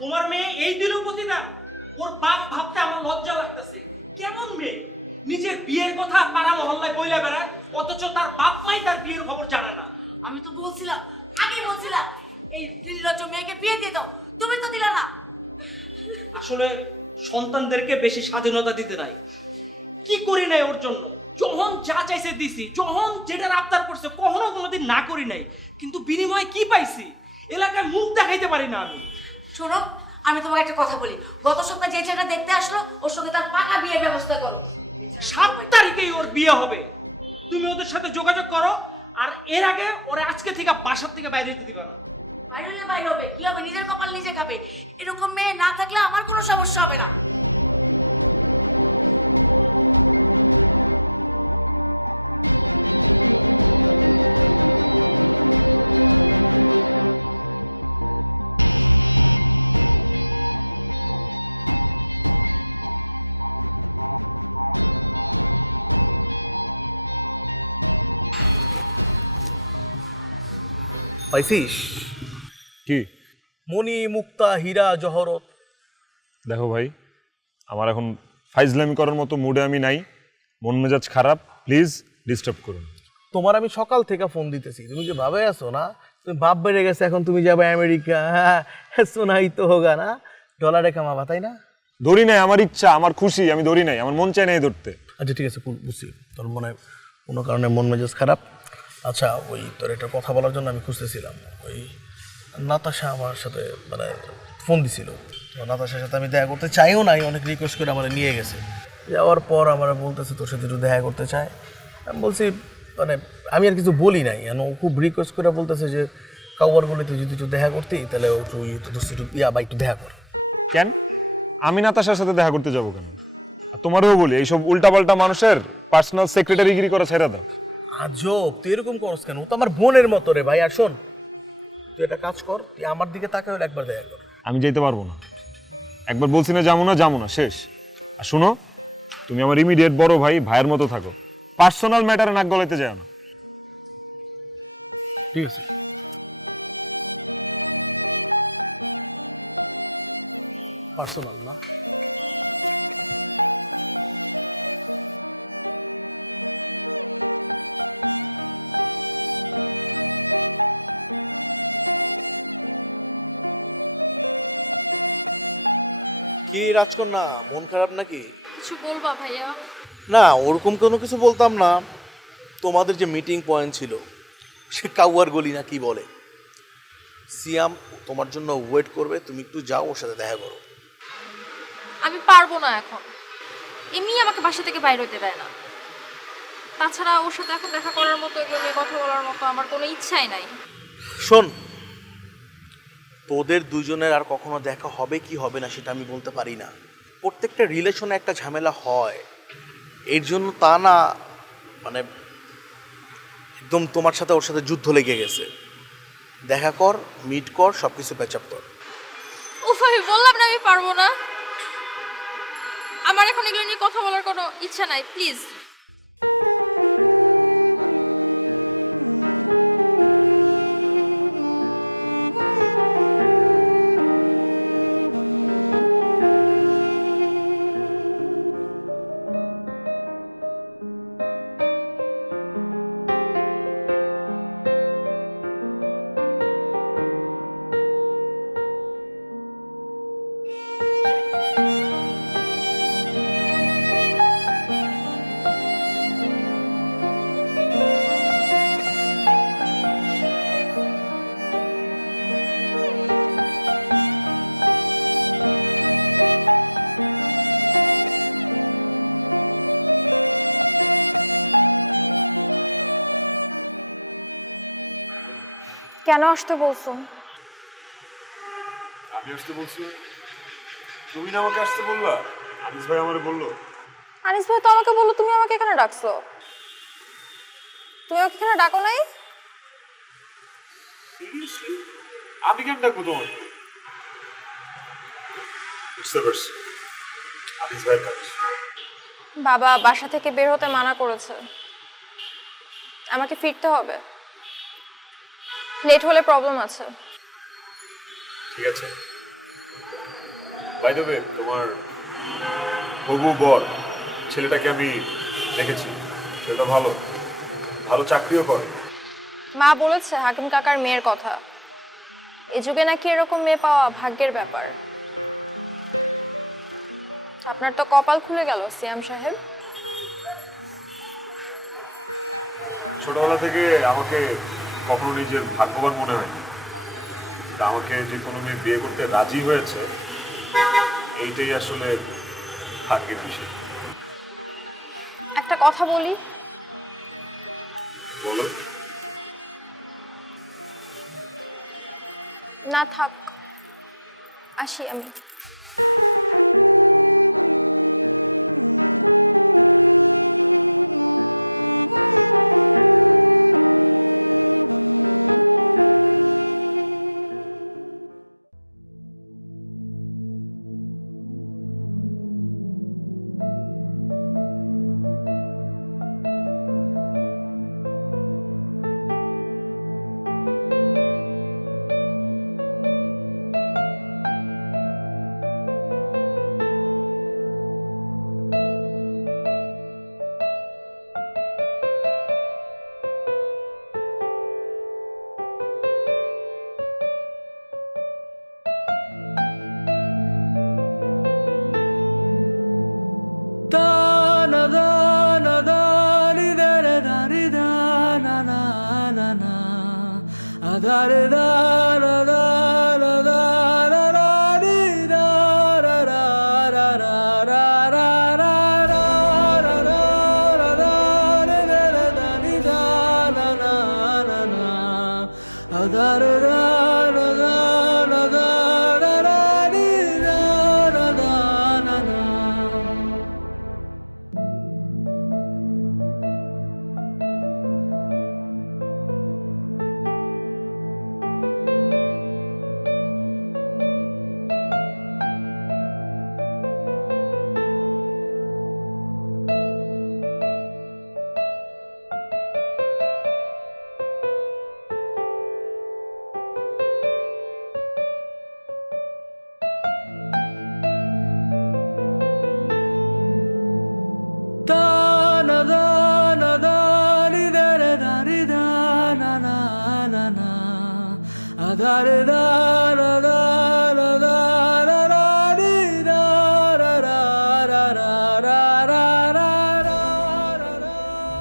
তোমার মেয়ে এই দিনও প্রতিদান। ওর বাপ ভাবতে আমার লজ্জা লাগতেছে। কেমন মেয়ে, নিজের বিয়ের কথা পাড়া মহল্লায় বইলা বেড়ায়, অথচ তার বাপ মাই তার বিয়ের খবর জানে না। আমি তো বলছিলাম, আগে বলছিলাম এই নির্লজ্জ মেয়েকে বিয়ে দিয়ে দাও, তুমি তো দিলা না। আসলে সন্তানদেরকে বেশি স্বাধীনতা দিতে নাই। কি করি নাই ওর জন্য? যখন যা চাইছে দিছি, যখন যেটা আবদার করছে কখনো কোনোদিন না করি নাই। কিন্তু বিনিময়ে কি পাইছি? এলাকায় মুখ দেখাইতে পারি না আমি। শোনো, আমি তোমাকে একটা কথা বলি, গত সপ্তাহে যে ছেলেটা দেখতে আসলো ওর সঙ্গে তার পাকা বিয়ের ব্যবস্থা করো। 7 তারিখেই ওর বিয়ে হবে। তুমি ওদের সাথে যোগাযোগ করো, আর এর আগে ওরা আজকে থেকে বাসার থেকে বাইরে যেতে দিবা না। বাইরে হলে বাইরে হবে, কি হবে? নিজের কপাল নিজে খাবে। এরকম মেয়ে না থাকলে আমার কোনো সমস্যা হবে না। পাইছিস? কি? মণি মুক্তা হীরা জহরত। দেখো ভাই, আমার এখন ফাইজলামি করার মতো মুডে আমি নাই, মন মেজাজ খারাপ, প্লিজ ডিস্টার্ব করুন। তোমার আমি সকাল থেকে ফোন দিতেছি, তুমি যে ভাবে আছো না, তুমি বাপ বেড়ে গেছে, এখন তুমি যাবে আমেরিকা, হ্যাঁ শোনাই তো হোগা না, ডলারে কামাবা, তাই না? ধরি নাই, আমার ইচ্ছা, আমার খুশি, আমি ধরি নাই, আমার মন চায় নাই ধরতে। আচ্ছা ঠিক আছে, বুঝছি তোর মনে কোনো কারণে মন মেজাজ খারাপ। আচ্ছা ওই তোর একটা কথা বলার জন্য আমি খুঁজতেছিলাম, ওই নাতাশা আমার সাথে মানে ফোন দিছিল, নাতাশার সাথে আমি দেখা করতে চাইও নাই, অনেক রিকোয়েস্ট করে আমার নিয়ে গেছে, যাওয়ার পর আমার বলতেছে তোর সাথে একটু দেখা করতে চায়। আমি বলছি মানে আমি আর কিছু বলি নাই, ও খুব রিকোয়েস্ট করে বলতেছে যে কাউয়ারগুলিতে যদি একটু দেখা করতি তাহলে একটু একটু দেখা কর। কেন আমি নাতাশার সাথে দেখা করতে যাবো কেন? তোমারও বলি এইসব উল্টাপাল্টা মানুষের পার্সোনাল সেক্রেটারিগিরি করা ছেড়ে দাও। আজব, তুই এরকম করস কেন? ও তো আমার বোনের মতো রে ভাই। আর শোন, তুই একটা কাজ কর, তুই আমার দিকে তাকে হলে একবার দেখা কর। আমি যেতে পারবো না, একবার বলছি না যাবো না, শেষ। আর শুনো, তুমি আমার ইমিডিয়েট বড় ভাই, ভাইয়ের মতো থাকো, পার্সোনাল ম্যাটারে নাক গলাইতে যাও না। ঠিক আছে। পার্সোনাল কি রাজকন্যা, মন খারাপ নাকি? কিছু বলবা ভাইয়া? না ওরকম কোনো কিছু বলতাম না, তোমাদের যে মিটিং পয়েন্ট ছিল সে কাউয়ার গলি না কি বলে, সিয়াম তোমার জন্য ওয়েট করবে, তুমি একটু যাও ওর সাথে দেখা করো। আমি পারবো না এখন, এমনি আমাকে বাসা থেকে বাইরে হতে দেয় না। তাছাড়া ওর সাথে এখন দেখা করার মতো, এগুলো নিয়ে কথা বলার মতো আমার কোনো ইচ্ছাই নাই। শোন, তোদের দুজনের আর কখনো দেখা হবে কি হবে না সেটা আমি বলতে পারি না, প্রত্যেকটা রিলেশনে একটা ঝামেলা হয়, এর জন্য তা না মানে একদম তোমার সাথে ওর সাথে যুদ্ধ লেগে গেছে। দেখা কর, মিট কর, সব কিছু প্যাচ আপ কর। উফ, আমি বললাম না আমি পারবো না, আমার এখন এগুলো নিয়ে কথা বলার কোনো ইচ্ছা নাই, প্লিজ। কেন আসতে বলছো? আমি আসতে বলছি, তুমি না আমাকে আসতে বললা? আনিস ভাই আমারে বললো। আনিস ভাই তো আমাকে বললো তুমি আমাকে এখানে ডাকছো। তুমি আমাকে এখানে ডাকো নাই? আমি কেন ডাকবো তোমার? বুঝতে পারছি, আনিস ভাই কাজ। বাবা বাসা থেকে বের হতে মানা করেছে, আমাকে ফিরতে হবে, লেট হলে প্রবলেম আছে। ঠিক আছে, বাই দ্য ওয়ে তোমার হবু বর ছেলেটাকে আমি দেখেছি, ছেলেটা ভালো, ভালো চাকরিও করে। মা বলেছে হাকিম কাকার মেয়ের কথা, এ যুগে নাকি এরকম মেয়ে পাওয়া ভাগ্যের ব্যাপার। আপনার তো কপাল খুলে গেল সিয়াম সাহেব। ছোটবেলা থেকে আমাকে কখনো নিজের ভাগ্যবান মনে হয়নি, আমাকে যে কোনো মেয়ে বিয়ে করতে রাজি হয়েছে এইটাই আসলে ভাগ্যের বিষয়। একটা কথা বলি? বলো। না থাক, আসি আমি।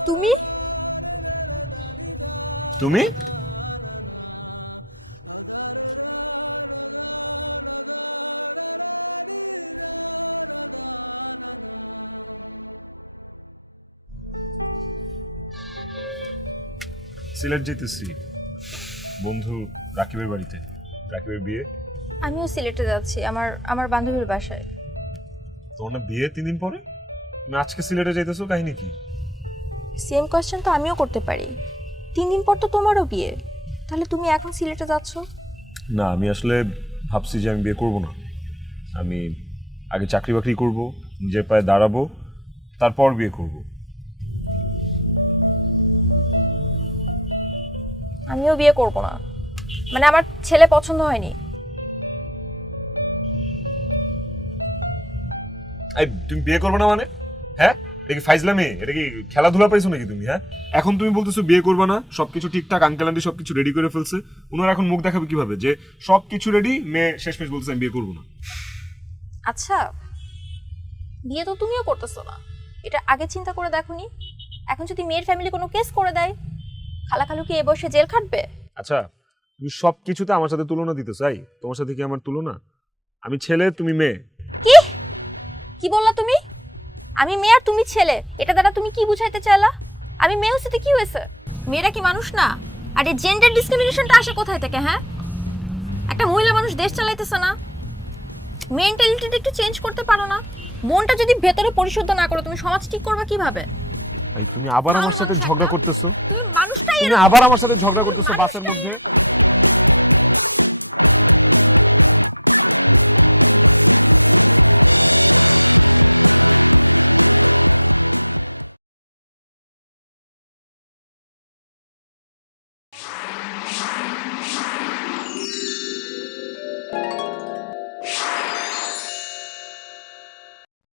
তুমি তুমি সিলেট যেতেছি বন্ধু রাকিবের বাড়িতে, রাকিবের বিয়ে। আমিও সিলেটে যাচ্ছি আমার বান্ধবীর বাসায়। তোমার না বিয়ে 3 দিন পরে, তুমি আজকে সিলেটে যাইতেছো, কাহিনী কি? সেম কোয়েশ্চেন তো আমিও করতে পারি। 3 দিন পর তো তোমারও বিয়ে, তাহলে তুমি এখন সিলেটে যাচ্ছ? না, আমি আসলে ভাবছি যে আমি বিয়ে করব না। আমি আগে চাকরি বাকরি করব, নিজের পায়ে দাঁড়াবো, তারপর বিয়ে করব। আমিও বিয়ে করব না, মানে আমার ছেলে পছন্দ হয়নি। এই তুমি বিয়ে করবে না মানে? হ্যাঁ, এটা কি ফাইজলামি? এটা কি খেলাধুলা পাইছো নাকি তুমি? হ্যাঁ, এখন তুমি বলতেছো বিয়ে করবে না, সবকিছু ঠিকঠাক, আঙ্কেল আন্টি সবকিছু রেডি করে ফেলছে, ওনারা এখন মুখ দেখাবে কিভাবে যে সবকিছু রেডি, মেয়ে শেষমেশ বলতেছে আমি বিয়ে করবো না? আচ্ছা, বিয়ে তো তুমিও করতেছো না, এটা আগে চিন্তা করে দেখোনি? এখন যদি মেয়ের ফ্যামিলি কোনো কেস করে দেয়, খালাখালু কি এ বয়সে জেল খাটবে? আচ্ছা, তুমি সবকিছুতে আমার সাথে তুলনা দিতে চাই? তোমার সাথে কি আমার তুলনা? আমি ছেলে, তুমি মেয়ে। কি কি বললা তুমি? আমি মেয়ে আর তুমি ছেলে, এটা দ্বারা তুমি কি বুঝাইতে চাইলা? আমি মেয়ে হচ্ছে কি হয়েছে? মেয়েরা কি মানুষ না? আর এই জেন্ডার ডিসক্রিমিনেশনটা আসে কোথায় থেকে? হ্যাঁ, একটা মহিলা মানুষ দেশ চালাইতেছে না, মেন্টালিটিটা একটু চেঞ্জ করতে পারো না? মনটা যদি ভেতরে পরিশুদ্ধ না করো, তুমি সমাজ ঠিক করবে কিভাবে? তুমি আবার আমার সাথে ঝগড়া করতেছো, মানুষটাই তুমি আবার আমার সাথে ঝগড়া করতেছো বাসের মধ্যে।